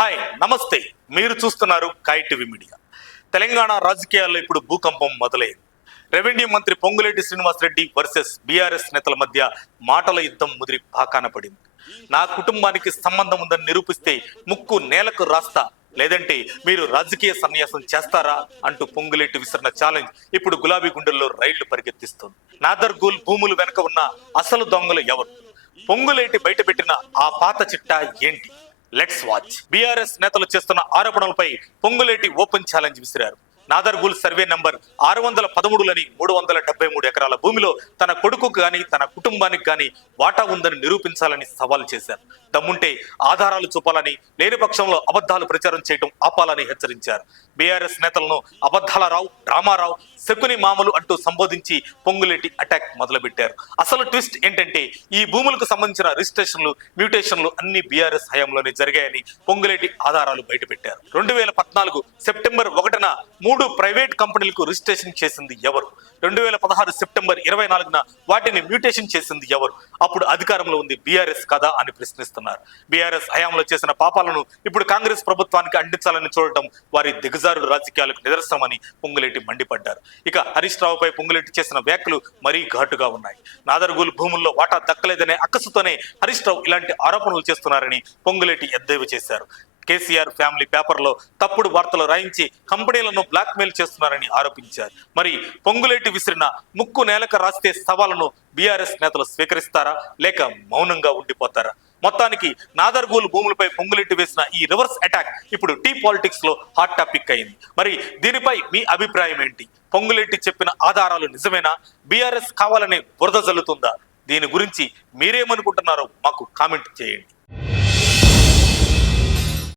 Hi నమస్తే. మీరు చూస్తున్నారు కాయ్ టీవీ మీడియా. తెలంగాణ రాజకీయాల్లో ఇప్పుడు భూకంపం మొదలైంది. రెవెన్యూ మంత్రి పొంగులేటి శ్రీనివాసరెడ్డి వర్సెస్ బీఆర్ఎస్ నేతల మధ్య మాటల యుద్ధం ముదిరి పాకాన పడింది. నా కుటుంబానికి సంబంధం ఉందని నిరూపిస్తే ముక్కు నేలకు రాస్తా, లేదంటే మీరు రాజకీయ సన్యాసం చేస్తారా అంటూ పొంగులేటి విసిరిన ఛాలెంజ్ ఇప్పుడు గులాబీ గుండెల్లో రైళ్లు పరిగెత్తిస్తుంది. నాదర్గూల్ భూములు వెనుక ఉన్న అసలు దొంగలు ఎవరు? పొంగులేటి బయటపెట్టిన ఆ పాత చిట్టా ఏంటి? Let's watch. బీఆర్ఎస్ నేతలు చేస్తున్న ఆరోపణలపై పొంగులేటి ఓపెన్ ఛాలెంజ్ విసిరారు. నాదర్గూల్ సర్వే నంబర్ 613లోని 373 ఎకరాల భూమిలో తన కొడుకుకు గాని తన కుటుంబానికి గాని వాటా ఉందని నిరూపించాలని సవాల్ చేశారు. దమ్ముంటే ఆధారాలు చూపాలని, లేని పక్షంలో అబద్ధాలు ప్రచారం చేయడం ఆపాలని హెచ్చరించారు. బీఆర్ఎస్ నేతలను అబద్ధాలరావు, డ్రామారావు, శకుని మామలు అంటూ సంబోధించి పొంగులేటి అటాక్ మొదలుపెట్టారు. అసలు ట్విస్ట్ ఏంటంటే ఈ భూములకు సంబంధించిన రిజిస్ట్రేషన్లు, మ్యూటేషన్లు అన్ని బీఆర్ఎస్ హయాంలోనే జరిగాయని పొంగులేటి ఆధారాలు బయటపెట్టారు. 2014 సెప్టెంబర్ 1న 3 ప్రైవేట్ కంపెనీలకు రిజిస్ట్రేషన్ చేసింది ఎవరు? 2016 సెప్టెంబర్ 24న వాటిని మ్యూటేషన్ చేసింది ఎవరు? అప్పుడు అధికారంలో ఉంది బీఆర్ఎస్ కదా అని ప్రశ్నిస్తున్నారు. బీఆర్ఎస్ హయాంలో చేసిన పాపాలను ఇప్పుడు కాంగ్రెస్ ప్రభుత్వానికి అంటించాలని చూడటం వారి దిగజారుడు రాజకీయాలకు నిదర్శనమని పొంగులేటి మండిపడ్డారు. ఇక హరీష్ రావుపై పొంగులేటి చేసిన వ్యాఖ్యలు మరీ ఘాటుగా ఉన్నాయి. నాదర్గూల్ భూముల్లో వాటా దక్కలేదనే అక్కసుతోనే హరీష్ రావు ఇలాంటి ఆరోపణలు చేస్తున్నారని పొంగులేటి ఎద్దేవా చేశారు. కేసీఆర్ ఫ్యామిలీ పేపర్లో తప్పుడు వార్తలు రాయించి కంపెనీలను బ్లాక్మెయిల్ చేస్తున్నారని ఆరోపించారు. మరి పొంగులేటి విసిరిన ముక్కు నేలకు రాస్తే సవాలను బీఆర్ఎస్ నేతలు స్వీకరిస్తారా, లేక మౌనంగా ఉండిపోతారా? మొత్తానికి నాదర్గూల్ భూములపై పొంగులేటి వేసిన ఈ రివర్స్ అటాక్ ఇప్పుడు టీ పాలిటిక్స్ లో హాట్ టాపిక్ అయింది. మరి దీనిపై మీ అభిప్రాయం ఏంటి? పొంగులేటి చెప్పిన ఆధారాలు నిజమేనా? బీఆర్ఎస్ కావాలనే బురద జల్లుతుందా? దీని గురించి మీరేమనుకుంటున్నారో మాకు కామెంట్ చేయండి.